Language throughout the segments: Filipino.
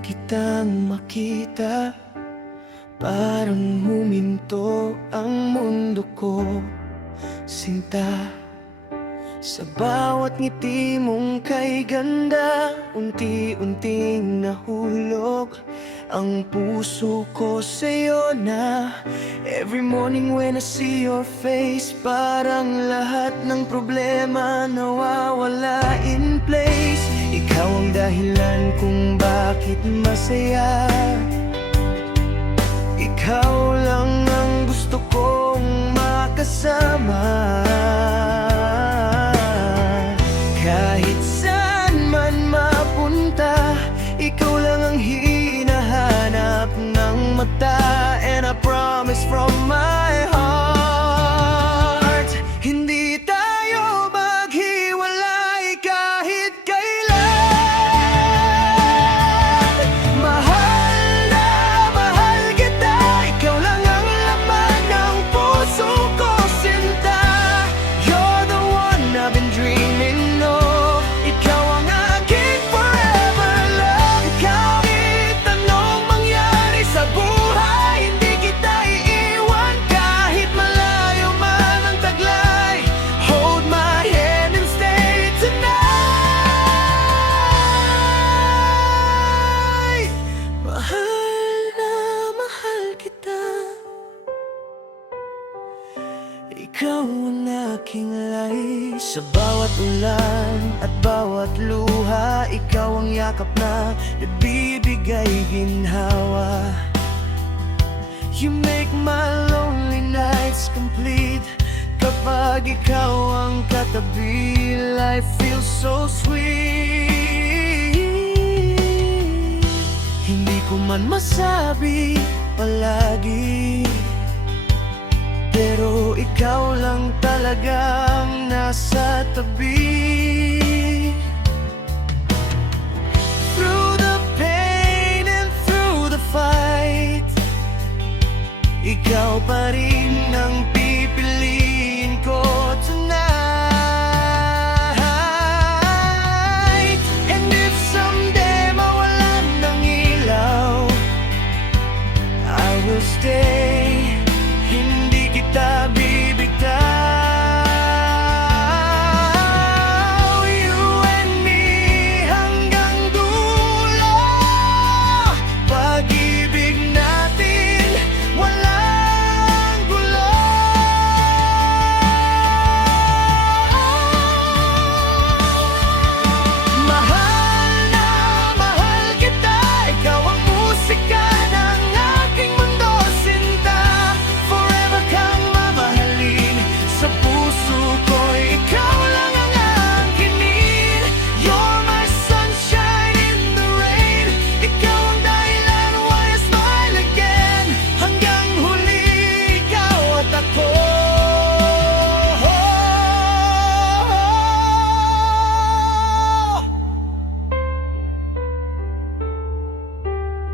kitang makita, parang huminto ang mundo ko, sinta. Sa bawat ngiti mong kay ganda, unti-unting nahulog ang puso ko sa'yo na. Every morning when I see your face, parang lahat ng problema nawawala in place. Ikaw ang dahilan kung bakit masaya, ikaw lang ang gusto kong makasama. Kahit saan man mapunta, ikaw lang ang hinahanap ng mata. And I promise from my heart, hindi tayo maghiwalay kahit kailan. Mahal na mahal kita, ikaw lang ang laman ng puso ko, sinta. You're the one I've been dreaming of, ikaw ang aking forever love. Kahit anong mangyari sa buhay, hindi kita iiwan kahit malayo man ang taglay. Hold my hand and stay tonight. Mahal na mahal kita, ikaw ang aking lay. Sa bawat ulan at bawat luha, ikaw ang yakap na nagbibigay ginhawa. You make my lonely nights complete. Kapag ikaw ang katabi, life feels so sweet. Hindi ko man masabi palagi, pero ikaw lang talagang nasa tabi. Through the pain and through the fight, ikaw pa rin ang pipiliin ko tonight. And if someday mawalan ng ilaw, I will stay. Hindi kita bibigtaw. You and me hanggang dulo, pag-ibig natin walang gulo. Mahal na mahal kita, ikaw ang musika ng aking mundo, sinta. Forever kang mamahalin sa puso ko, ikaw lang ang angkinin. You're my sunshine in the rain, ikaw ang dahilan why I smile again. Hanggang huli, ikaw at ako.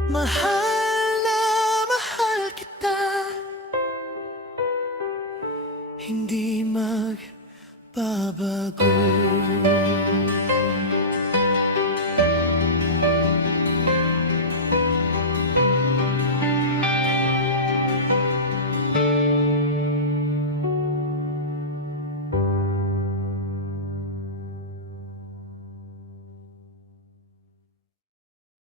Mahal